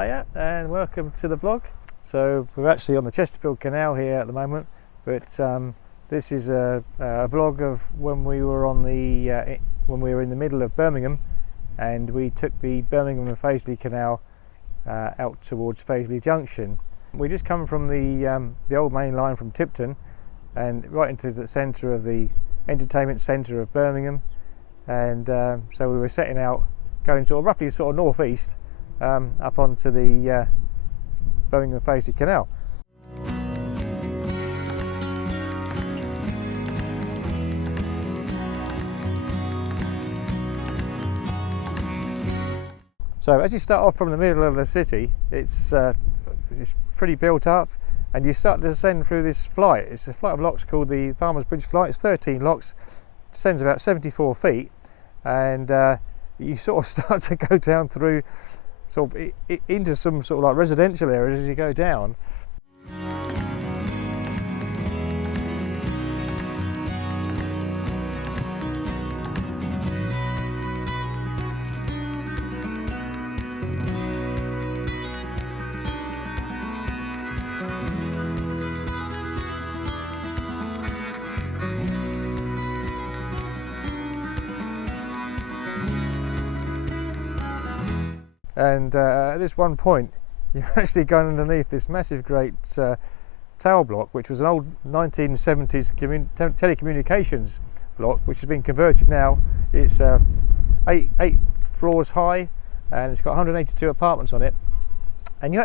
Hiya and welcome to the vlog. So we're actually on the Chesterfield Canal here at the moment, but this is a vlog of when we were on the when we were in the middle of Birmingham, and we took the Birmingham and Fazeley Canal out towards Fazeley Junction. We just come from the old main line from Tipton and right into the centre of the entertainment centre of Birmingham, and so we were setting out going roughly northeast up onto the Birmingham and Fazeley Canal. So as you start off from the middle of the city, it's pretty built up, and you start to descend through this flight. It's a flight of locks called the Farmers Bridge Flight. It's 13 locks, descends about 74 feet, and you sort of start to go down through into some like residential areas as you go down. And at this one point, you've actually gone underneath this massive great tower block, which was an old 1970s telecommunications block, which has been converted now. It's eight floors high, and it's got 182 apartments on it. And you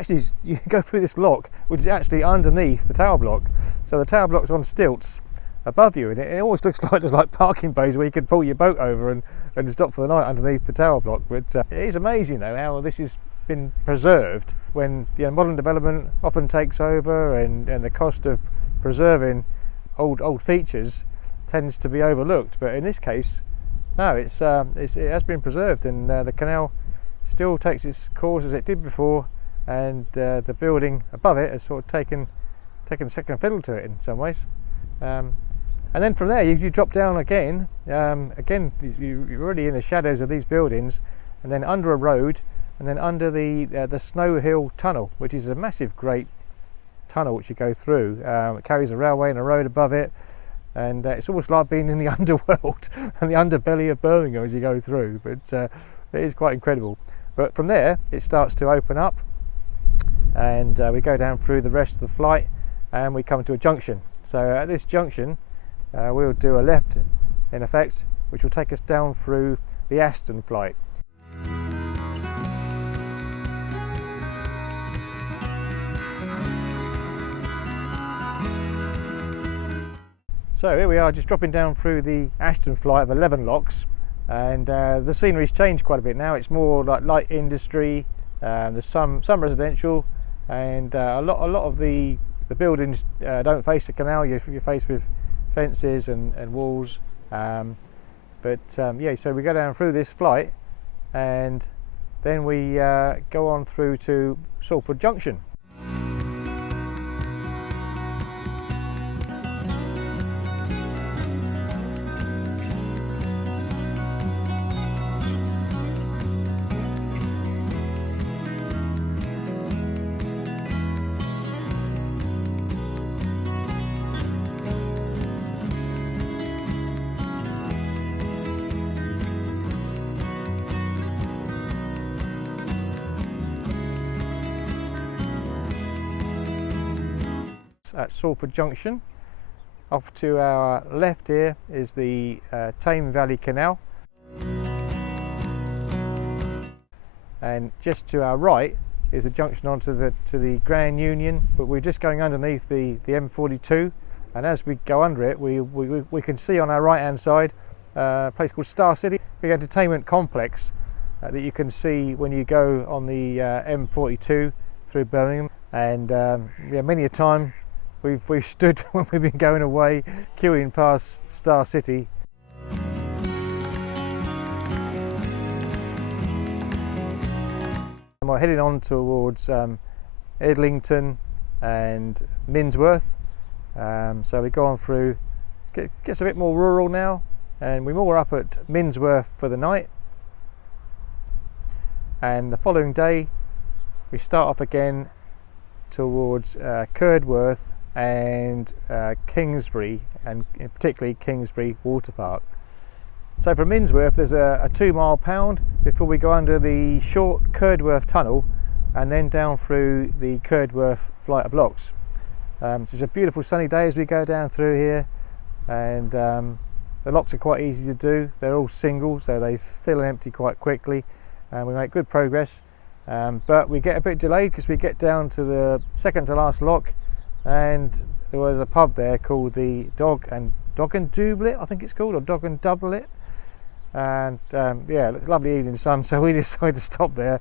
go through this lock, which is actually underneath the tower block. So the tower block's on stilts above you, and it always looks like there's like parking bays where you could pull your boat over and stop for the night underneath the tower block. But it is amazing though how this has been preserved when modern development often takes over, and the cost of preserving old features tends to be overlooked. But in this case, no, it has been preserved, and the canal still takes its course as it did before, and the building above it has sort of taken second fiddle to it in some ways. And then from there you drop down again. You're already in the shadows of these buildings, and then under a road, and then under the Snow Hill Tunnel, which is a massive, great tunnel which you go through. It carries a railway and a road above it, and it's almost like being in the underworld and the underbelly of Birmingham as you go through. But it is quite incredible. But from there it starts to open up, and we go down through the rest of the flight, and we come to a junction. So at this junction, we'll do a left in effect, which will take us down through the Aston flight. So here we are, just dropping down through the Aston flight of 11 locks, and the scenery's changed quite a bit now. It's more like light industry, there's some residential, and a lot of the buildings don't face the canal. You're faced with fences and walls, yeah, so we go down through this flight, and then we go on through to Salford Junction. At Salford Junction, off to our left here is the Tame Valley Canal, and just to our right is a junction onto the Grand Union. But we're just going underneath the M42, and as we go under it, we can see on our right hand side a place called Star City, big entertainment complex that you can see when you go on the M42 through Birmingham. And yeah, many a time we've stood when we've been going away, queuing past Star City. And we're heading on towards Edlington and Minsworth. So we go on through, it gets a bit more rural now, and we moor up at Minsworth for the night. And the following day we start off again towards Cudworth and Kingsbury, and particularly Kingsbury Water Park. So from Minsworth there's a 2 mile pound before we go under the short Cudworth tunnel and then down through the Cudworth flight of locks. So it's a beautiful sunny day as we go down through here, and the locks are quite easy to do. They're all single, so they fill and empty quite quickly, and we make good progress. But we get a bit delayed because we get down to the second to last lock, and there was a pub there called the Dog and Doublet, I think it's called, or Dog and Doublet. And yeah, lovely evening sun, so we decided to stop there,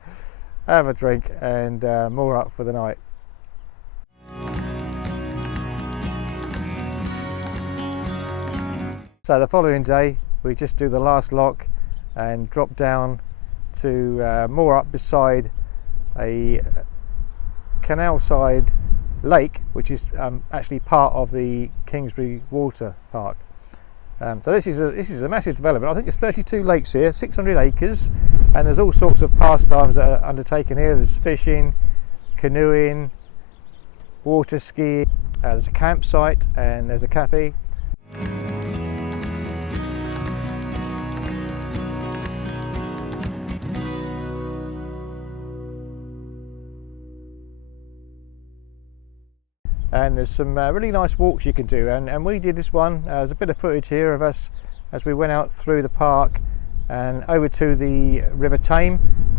have a drink, and moor up for the night. So the following day we just do the last lock and drop down to moor up beside a canal side lake, which is actually part of the Kingsbury Water Park. So this is a massive development. I think there's 32 lakes here, 600 acres, and there's all sorts of pastimes that are undertaken here. There's fishing, canoeing, water skiing, there's a campsite, and there's a cafe. And there's some really nice walks you can do, and we did this one. There's a bit of footage here of us as we went out through the park and over to the River Tame,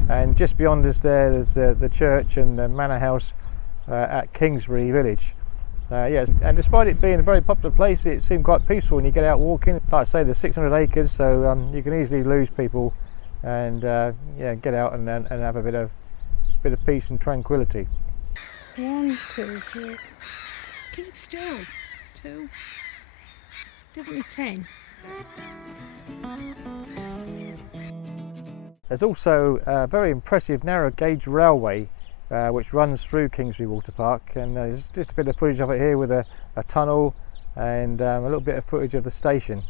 and just beyond us there's the church and the manor house at Kingsbury Village. Yes, and despite it being a very popular place, it seemed quite peaceful when you get out walking. Like I say, there's 600 acres, so you can easily lose people, and yeah, get out and have a bit of peace and tranquility. 1, 2, 3. Keep still. 2. Definitely 10. There's also a very impressive narrow gauge railway which runs through Kingsbury Water Park, and there's just a bit of footage of it here with a tunnel and a little bit of footage of the station.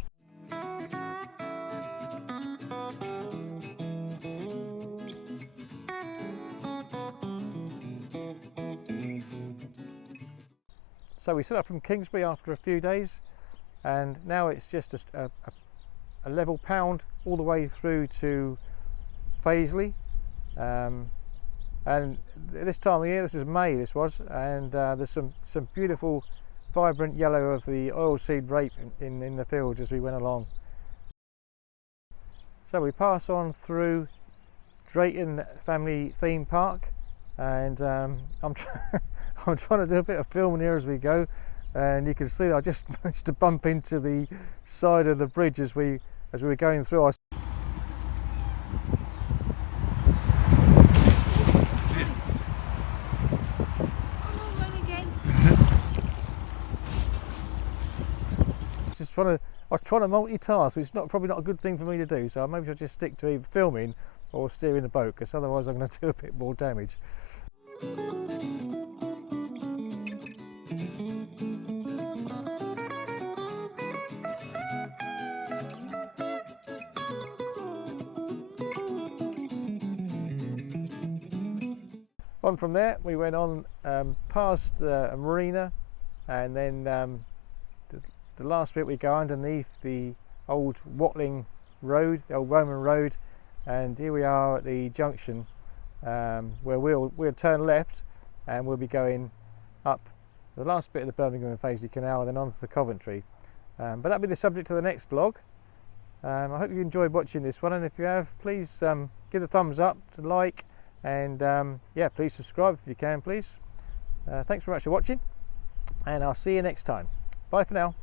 So we set up from Kingsbury after a few days, and now it's just a level pound all the way through to Fazeley. And this time of year, this is May, and there's some beautiful vibrant yellow of the oilseed rape in the fields as we went along. So we pass on through Drayton Family Theme Park, and I'm trying to do a bit of filming here as we go, and you can see I just managed to bump into the side of the bridge as we were going through. I was trying to multitask, which is probably not a good thing for me to do, so maybe I'll just stick to either filming or steering the boat, because otherwise I'm going to do a bit more damage. On from there we went on past a marina, and then the last bit we go underneath the old Watling Road, the old Roman road, and here we are at the junction where we'll turn left and we'll be going up the last bit of the Birmingham and Fazeley Canal and then on to the Coventry. But that'll be the subject of the next vlog. I hope you enjoyed watching this one, and if you have, please give the thumbs up, to like, and yeah, please subscribe if you can, please. Thanks very much for watching, and I'll see you next time. Bye for now.